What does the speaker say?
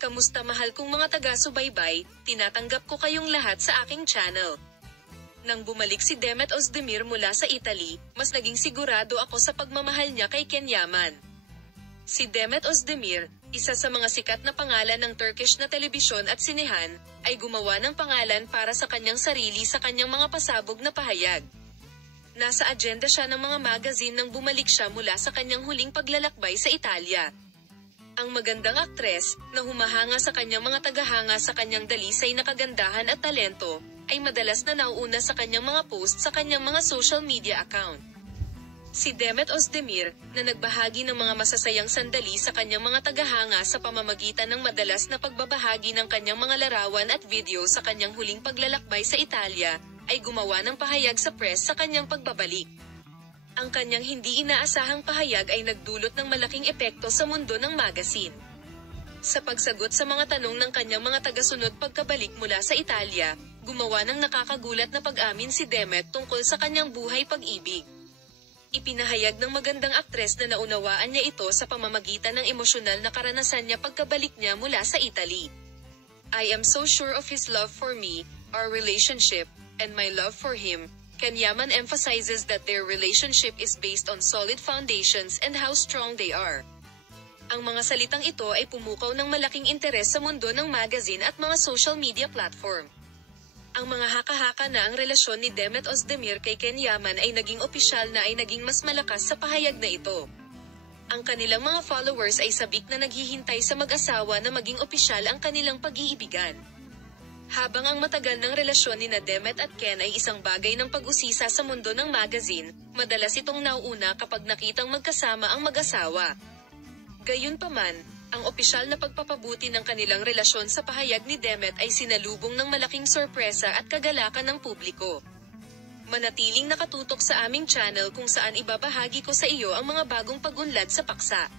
Kamusta mahal kong mga taga-subaybay, tinatanggap ko kayong lahat sa aking channel. Nang bumalik si Demet Özdemir mula sa Italy, mas naging sigurado ako sa pagmamahal niya kay Ken Yaman. Si Demet Özdemir, isa sa mga sikat na pangalan ng Turkish na telebisyon at sinehan, ay gumawa ng pangalan para sa kanyang sarili sa kanyang mga pasabog na pahayag. Nasa agenda siya ng mga magazine nang bumalik siya mula sa kanyang huling paglalakbay sa Italia. Ang magandang aktres, na humahanga sa kanyang mga tagahanga sa kanyang dalisay na kagandahan at talento, ay madalas na nauuna sa kanyang mga post sa kanyang mga social media account. Si Demet Özdemir, na nagbahagi ng mga masasayang sandali sa kanyang mga tagahanga sa pamamagitan ng madalas na pagbabahagi ng kanyang mga larawan at video sa kanyang huling paglalakbay sa Italia, ay gumawa ng pahayag sa press sa kanyang pagbabalik. Ang kanyang hindi inaasahang pahayag ay nagdulot ng malaking epekto sa mundo ng magazine. Sa pagsagot sa mga tanong ng kanyang mga tagasunod pagkabalik mula sa Italia, gumawa ng nakakagulat na pag-amin si Demet tungkol sa kanyang buhay pag-ibig. Ipinahayag ng magandang aktres na naunawaan niya ito sa pamamagitan ng emosyonal na karanasan niya pagkabalik niya mula sa Italy. "I am so sure of his love for me, our relationship, and my love for him." Ken Yaman emphasizes that their relationship is based on solid foundations and how strong they are. Ang mga salitang ito ay pumukaw ng malaking interes sa mundo ng magazine at mga social media platform. Ang mga haka-haka na ang relasyon ni Demet Özdemir kay Ken Yaman ay naging opisyal na ay naging mas malakas sa pahayag na ito. Ang kanilang mga followers ay sabik na naghihintay sa mag-asawa na maging opisyal ang kanilang pag-iibigan. Habang ang matagal ng relasyon ni Demet at Ken ay isang bagay ng pag-usisa sa mundo ng magazine, madalas itong nauuna kapag nakitang magkasama ang mag-asawa. Gayunpaman, ang opisyal na pagpapabuti ng kanilang relasyon sa pahayag ni Demet ay sinalubong ng malaking sorpresa at kagalakan ng publiko. Manatiling nakatutok sa aming channel kung saan ibabahagi ko sa iyo ang mga bagong pag-unlad sa paksa.